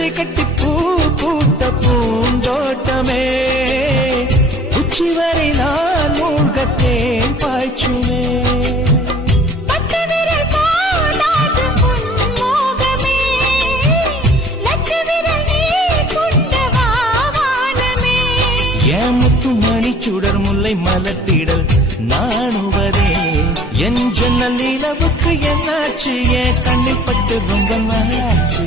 ரெக்கை கட்டி பூ பூத்த பூந்தோட்டமே உச்சி வரை நான் மூழ்கத்தேன் பாய்ச்சுமே சுடர் முல்லை மலத்திடல் நாணுவதே என் ஜன்னல் நிலவுக்கு என்னாச்சு என் கண்ணில் பட்டு ரொம்ப நாளாச்சு